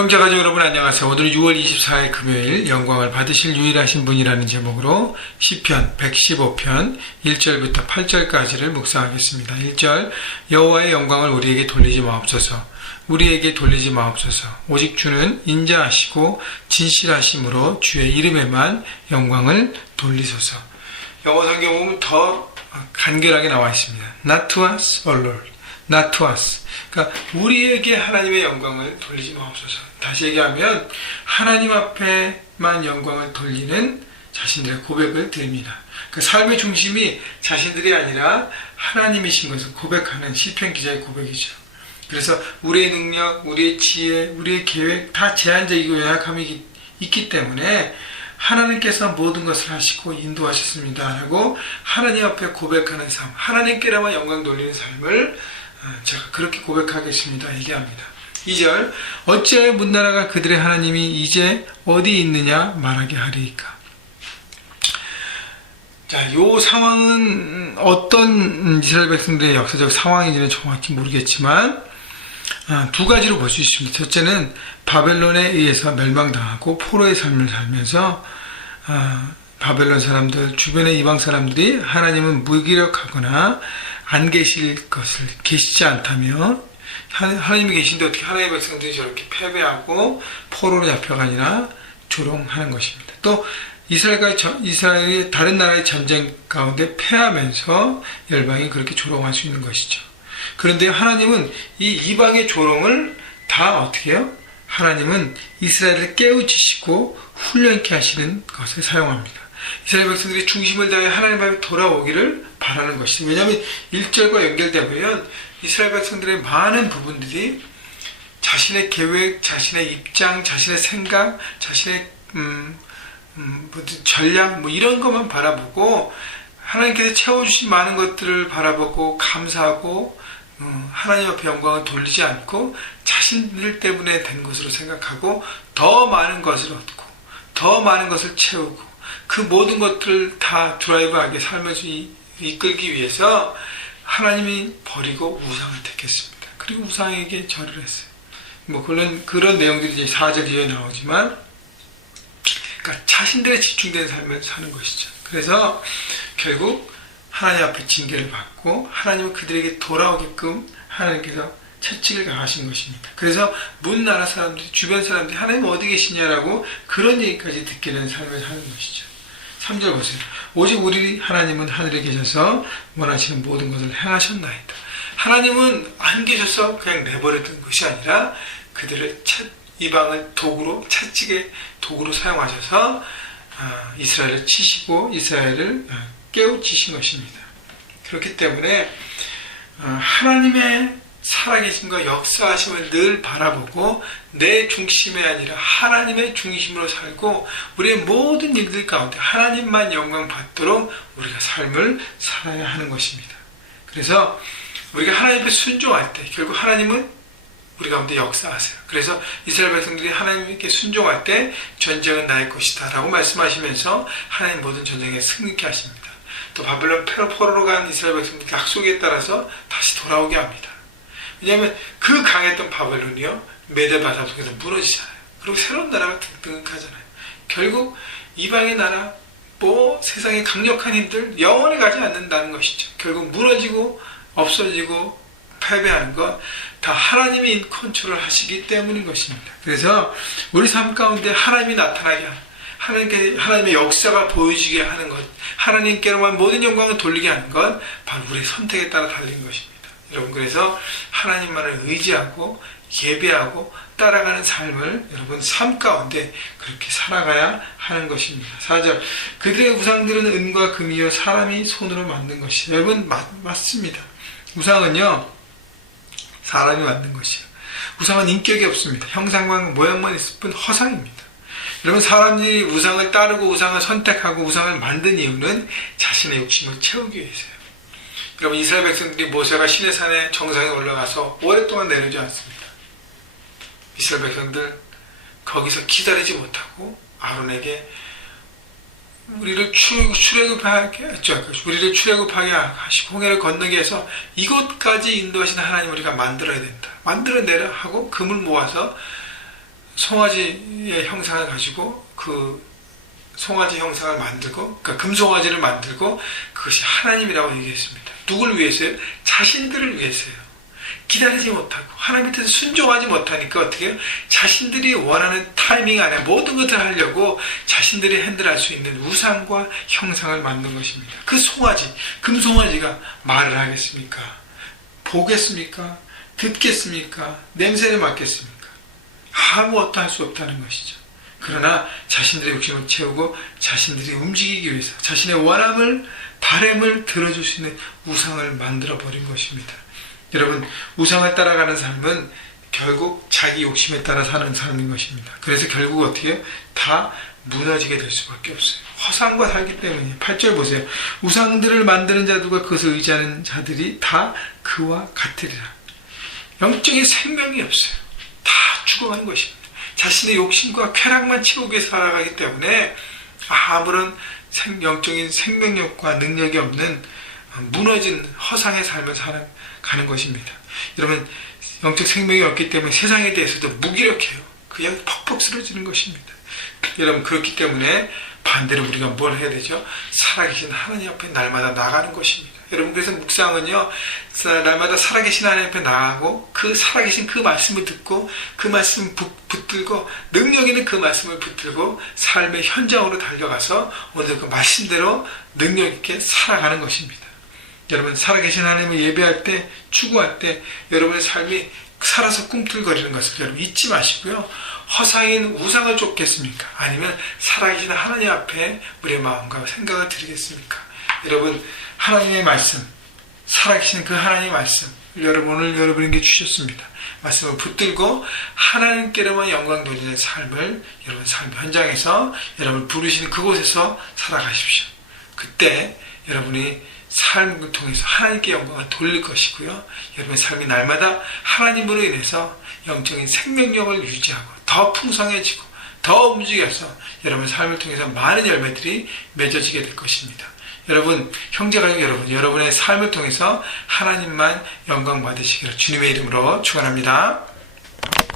형제가족 여러분 안녕하세요. 오늘은 6월 24일 금요일 영광을 받으실 유일하신 분이라는 제목으로 시편 115편 1절부터 8절까지를 묵상하겠습니다. 1절 여호와의 영광을 우리에게 돌리지 마옵소서. 우리에게 돌리지 마옵소서. 오직 주는 인자하시고 진실하심으로 주의 이름에만 영광을 돌리소서. 영어 성경 보면 더 간결하게 나와 있습니다. Not to us, O Lord. Not to us. 그러니까 우리에게 하나님의 영광을 돌리지 마옵소서. 다시 얘기하면 하나님 앞에만 영광을 돌리는 자신들의 고백을 드립니다. 그 삶의 중심이 자신들이 아니라 하나님이신 것을 고백하는 시편 기자의 고백이죠. 그래서 우리의 능력, 우리의 지혜, 우리의 계획 다 제한적이고 연약함이 있기 때문에 하나님께서 모든 것을 하시고 인도하셨습니다 라고 하나님 앞에 고백하는 삶, 하나님께라만 영광 돌리는 삶을 제가 그렇게 고백하겠습니다 얘기합니다. 2절 어찌하여 문나라가 그들의 하나님이 이제 어디 있느냐 말하게 하리이까. 자, 요 상황은 어떤 이스라엘 백성들의 역사적 상황인지는 정확히 모르겠지만 두 가지로 볼 수 있습니다. 첫째는 바벨론에 의해서 멸망당하고 포로의 삶을 살면서 바벨론 사람들, 주변의 이방 사람들이 하나님은 무기력하거나 안 계실 것을 계시지 않다며 하나님이 계신데 어떻게 하나님의 백성들이 저렇게 패배하고 포로로 잡혀가니라 조롱하는 것입니다. 또 이스라엘이 다른 나라의 전쟁 가운데 패하면서 열방이 그렇게 조롱할 수 있는 것이죠. 그런데 하나님은 이 이방의 조롱을 다 어떻게 해요? 하나님은 이스라엘을 깨우치시고 훈련케 하시는 것을 사용합니다. 이스라엘 백성들이 중심을 다해 하나님 앞에 돌아오기를 바라는 것이죠. 왜냐하면 1절과 연결되어 보면 이스라엘 백성들의 많은 부분들이 자신의 계획, 자신의 입장, 자신의 생각, 자신의 전략 이런 것만 바라보고 하나님께서 채워주신 많은 것들을 바라보고 감사하고 하나님 앞에 영광을 돌리지 않고 자신들 때문에 된 것으로 생각하고 더 많은 것을 얻고 더 많은 것을 채우고 그 모든 것들을 다 드라이브하게 삶을 이끌기 위해서 하나님이 버리고 우상을 택했습니다. 그리고 우상에게 절을 했어요. 그런 내용들이 이제 4절 뒤에 나오지만 그러니까 자신들의 집중된 삶을 사는 것이죠. 그래서 결국 하나님 앞에 징계를 받고 하나님은 그들에게 돌아오게끔 하나님께서 채찍을 가하신 것입니다. 그래서 문 나라 사람들이, 주변 사람들이 하나님 어디 계시냐라고 그런 얘기까지 듣게 된 삶을 사는 것이죠. 3절 보세요. 오직 우리 하나님은 하늘에 계셔서 원하시는 모든 것을 행하셨나이다. 하나님은 안 계셔서 그냥 내버려둔 것이 아니라 그들을 이방을 도구로, 채찍의 도구로 사용하셔서 이스라엘을 치시고 이스라엘을 깨우치신 것입니다. 그렇기 때문에 하나님의 살아계심과 역사하심을 늘 바라보고 내 중심이 아니라 하나님의 중심으로 살고 우리의 모든 일들 가운데 하나님만 영광 받도록 우리가 삶을 살아야 하는 것입니다. 그래서 우리가 하나님 앞에 순종할 때 결국 하나님은 우리 가운데 역사하세요. 그래서 이스라엘 백성들이 하나님께 순종할 때 전쟁은 나의 것이다 라고 말씀하시면서 하나님 모든 전쟁에 승리케 하십니다. 또 바벨론 포로로 간 이스라엘 백성들 약속에 따라서 다시 돌아오게 합니다. 왜냐하면 그 강했던 바벨론이요 메대바다 속에서 무너지잖아요. 그리고 새로운 나라가 등극하잖아요. 결국 이방의 나라, 세상의 강력한 힘들 영원히 가지 않는다는 것이죠. 결국 무너지고 없어지고 패배하는 것 다 하나님이 컨트롤 하시기 때문인 것입니다. 그래서 우리 삶 가운데 하나님이 나타나게 하는 하나님의 역사가 보여지게 하는 것, 하나님께로만 모든 영광을 돌리게 하는 것 바로 우리의 선택에 따라 달린 것입니다. 여러분 그래서 하나님만을 의지하고 예배하고 따라가는 삶을 여러분 삶 가운데 그렇게 살아가야 하는 것입니다. 4절 그들의 우상들은 은과 금이요 사람이 손으로 만든 것이죠. 여러분 맞습니다. 우상은요 사람이 만든 것이에요. 우상은 인격이 없습니다. 형상만 모양만 있을 뿐 허상입니다. 여러분 사람들이 우상을 따르고 우상을 선택하고 우상을 만든 이유는 자신의 욕심을 채우기 위해서요. 여러분 이스라엘 백성들이 모세가 시내산의 정상에 올라가서 오랫동안 내려오지 않습니다. 이스라엘 백성들 거기서 기다리지 못하고 아론에게 우리를 출애굽하게 하시고 홍해를 건너게 해서 이곳까지 인도하신 하나님 우리가 만들어야 된다. 만들어내라 하고 금을 모아서 송아지의 형상을 가지고 그 송아지 형상을 만들고, 그러니까 금송아지를 만들고 그것이 하나님이라고 얘기했습니다. 누굴 위해서요? 자신들을 위해서요. 기다리지 못하고 하나님 밑에서 순종하지 못하니까 어떻게 해요? 자신들이 원하는 타이밍 안에 모든 것을 하려고 자신들이 핸들할 수 있는 우상과 형상을 만든 것입니다. 그 송아지, 금송아지가 말을 하겠습니까? 보겠습니까? 듣겠습니까? 냄새를 맡겠습니까? 아무것도 할 수 없다는 것이죠. 그러나 자신들의 욕심을 채우고 자신들이 움직이기 위해서 자신의 원함을, 바램을 들어줄 수 있는 우상을 만들어버린 것입니다. 여러분, 우상을 따라가는 삶은 결국 자기 욕심에 따라 사는 삶인 것입니다. 그래서 결국 어떻게 해요? 다 무너지게 될 수밖에 없어요. 허상과 살기 때문이에요. 8절 보세요. 우상들을 만드는 자들과 그것을 의지하는 자들이 다 그와 같으리라. 영적인 생명이 없어요. 다 죽어가는 것입니다. 자신의 욕심과 쾌락만 채우기 위해 살아가기 때문에 아무런 영적인 생명력과 능력이 없는 무너진 허상의 삶을 살아가는 것입니다. 여러분, 영적 생명이 없기 때문에 세상에 대해서도 무기력해요. 그냥 퍽퍽 쓰러지는 것입니다. 여러분, 그렇기 때문에 반대로 우리가 뭘 해야 되죠? 살아계신 하나님 앞에 날마다 나가는 것입니다. 여러분, 그래서 묵상은요, 날마다 살아계신 하나님 앞에 나가고 그 살아계신 그 말씀을 듣고 그 말씀 붙들고 능력 있는 그 말씀을 붙들고 삶의 현장으로 달려가서 오늘 그 말씀대로 능력 있게 살아가는 것입니다. 여러분, 살아계신 하나님을 예배할 때, 추구할 때 여러분의 삶이 살아서 꿈틀거리는 것을 여러분 잊지 마시고요. 허상인 우상을 쫓겠습니까? 아니면 살아계신 하나님 앞에 우리의 마음과 생각을 드리겠습니까? 여러분, 하나님의 말씀, 살아계신 그 하나님의 말씀, 여러분 오늘 여러분에게 주셨습니다. 말씀을 붙들고 하나님께로만 영광 돌리는 삶을 여러분 삶 현장에서 여러분 부르시는 그곳에서 살아가십시오. 그때 여러분이 삶을 통해서 하나님께 영광을 돌릴 것이고요. 여러분의 삶이 날마다 하나님으로 인해서 영적인 생명력을 유지하고 더 풍성해지고 더 움직여서 여러분의 삶을 통해서 많은 열매들이 맺어지게 될 것입니다. 여러분, 형제가족 여러분, 여러분의 삶을 통해서 하나님만 영광 받으시기를 주님의 이름으로 축원합니다.